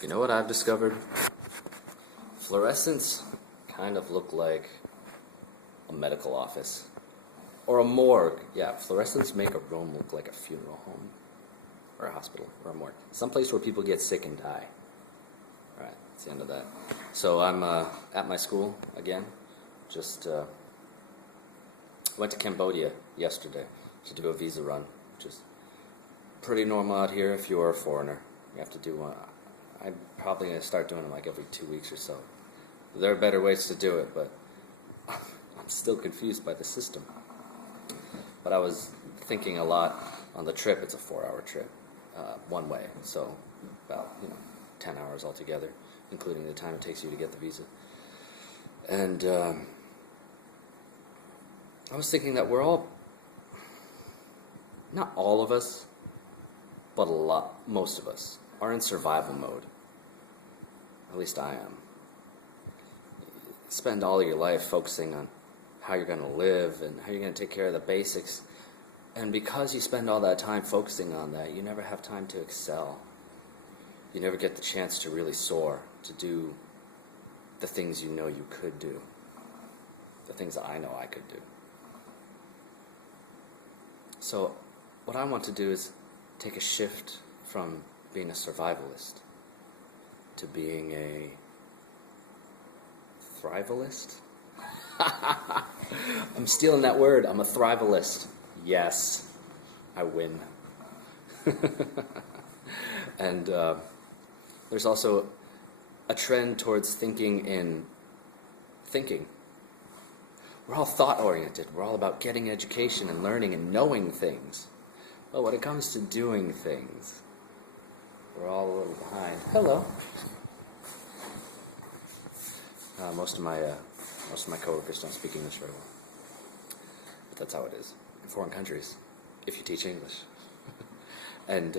You know what I've discovered? Fluorescents kind of look like a medical office. Or a morgue. Yeah, fluorescents make a room look like a funeral home. Or a hospital. Or a morgue. Someplace where people get sick and die. Alright, that's the end of that. So I'm at my school again. Just went to Cambodia yesterday to do a visa run. Which is pretty normal out here if you're a foreigner. You have to do one. I'm probably going to start doing them like every 2 weeks or so. There are better ways to do it, but I'm still confused by the system. But I was thinking a lot on the trip. It's a 4-hour trip, one way, so about 10 hours altogether, including the time it takes you to get the visa. And I was thinking that we're all, not all of us, but most of us, are in survival mode. At least I am. You spend all of your life focusing on how you're going to live and how you're going to take care of the basics. And because you spend all that time focusing on that, you never have time to excel. You never get the chance to really soar, to do the things you know you could do. The things that I know I could do. So what I want to do is take a shift from being a survivalist to being a Thrivalist. I'm stealing that word. I'm a Thrivalist. Yes, I win. And there's also a trend towards thinking in thinking. We're all thought-oriented. We're all about getting education and learning and knowing things. But when it comes to doing things, we're all a little behind. Hello. Most of my coworkers don't speak English very well, but that's how it is in foreign countries. If you teach English, and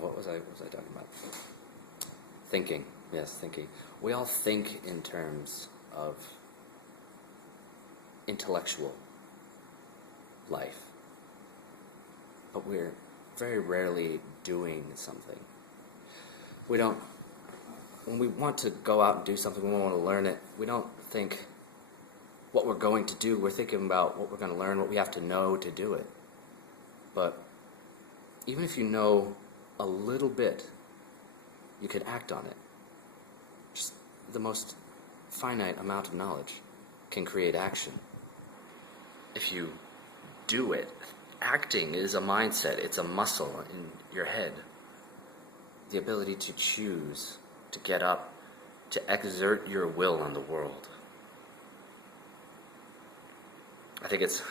what was I talking about? Thinking. Yes, thinking. We all think in terms of intellectual life, but we're very rarely doing something. We don't, when we want to go out and do something, we want to learn it, we don't think what we're going to do. We're thinking about what we're going to learn, what we have to know to do it. But even if you know a little bit, you can act on it. Just the most finite amount of knowledge can create action. If you do it, acting is a mindset, it's a muscle in your head. The ability to choose, to get up, to exert your will on the world. I think it's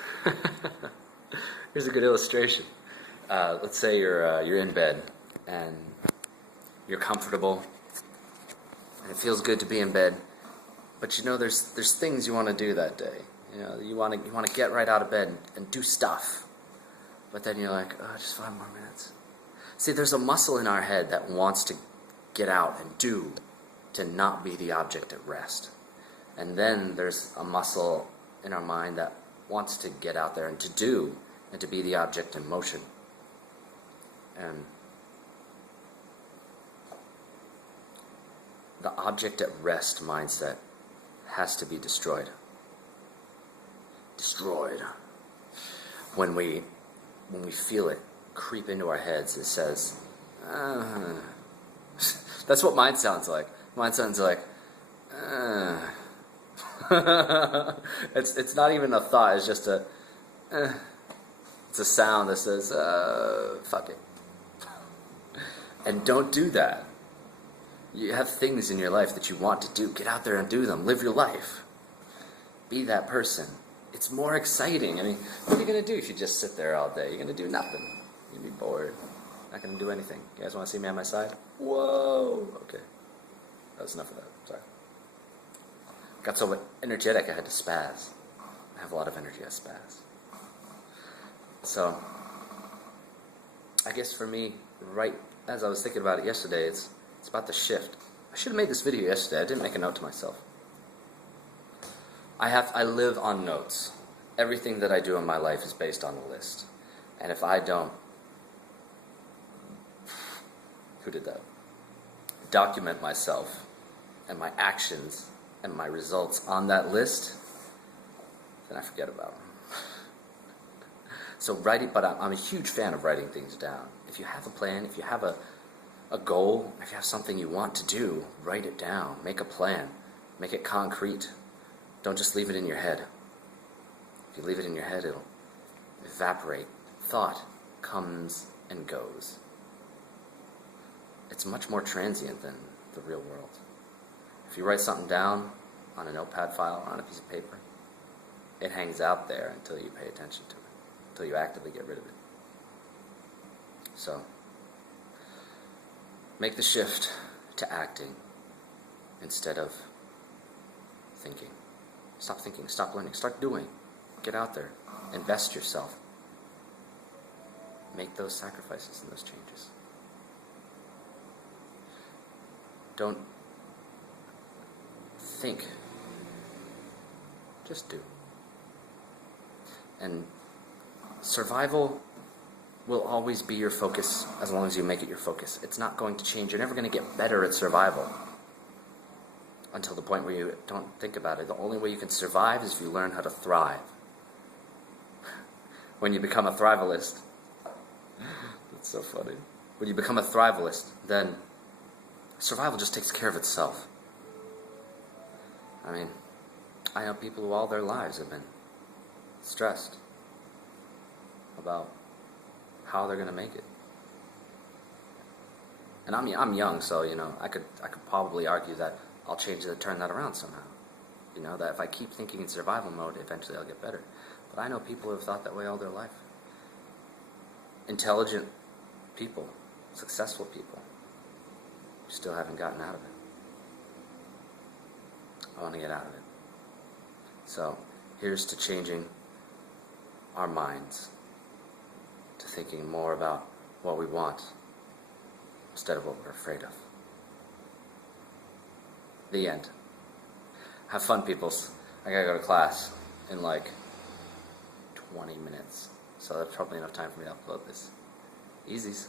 here's a good illustration. Let's say you're in bed and you're comfortable and it feels good to be in bed, but there's things you want to do that day. You want to get right out of bed and do stuff, but then you're like, oh, just 5 more minutes. See, there's a muscle in our head that wants to get out and do, to not be the object at rest. And then there's a muscle in our mind that wants to get out there and to do, and to be the object in motion. And the object at rest mindset has to be destroyed. Destroyed. When we feel it creep into our heads, it says, that's what mine sounds like. Mine sounds like, It's not even a thought, it's just it's a sound that says, fuck it. And don't do that. You have things in your life that you want to do. Get out there and do them. Live your life. Be that person. It's more exciting. I mean, what are you going to do if you just sit there all day? You're going to do nothing. You'll be bored. Not going to do anything. You guys want to see me on my side? Whoa! Okay. That's enough of that. Sorry. Got so energetic I had to spaz. I have a lot of energy, I spaz. So, I guess for me, right as I was thinking about it yesterday, it's about the shift. I should have made this video yesterday. I didn't make a note to myself. I live on notes. Everything that I do in my life is based on a list. And if I don't... Who did that? document myself and my actions and my results on that list, then I forget about them. So writing, but I'm a huge fan of writing things down. If you have a plan, if you have a goal, if you have something you want to do, write it down. Make a plan. Make it concrete. Don't just leave it in your head. If you leave it in your head, it'll evaporate. Thought comes and goes. It's much more transient than the real world. If you write something down on a notepad file or on a piece of paper, it hangs out there until you pay attention to it, until you actively get rid of it. So, make the shift to acting instead of thinking. Stop thinking, stop learning, start doing. Get out there, invest yourself. Make those sacrifices and those changes. Don't think, just do. And survival will always be your focus as long as you make it your focus. It's not going to change. You're never going to get better at survival until the point where you don't think about it. The only way you can survive is if you learn how to thrive. When you become a Thrivalist, that's so funny. When you become a Thrivalist, then survival just takes care of itself. I mean, I know people who all their lives have been stressed about how they're going to make it. And I'm young, so I could probably argue that I'll turn that around somehow. That if I keep thinking in survival mode, eventually I'll get better. But I know people who have thought that way all their life. Intelligent people, successful people, who still haven't gotten out of it. I want to get out of it. So, here's to changing our minds, to thinking more about what we want instead of what we're afraid of. The end. Have fun, peoples. I gotta go to class in like 20 minutes. So that's probably enough time for me to upload this. Easies.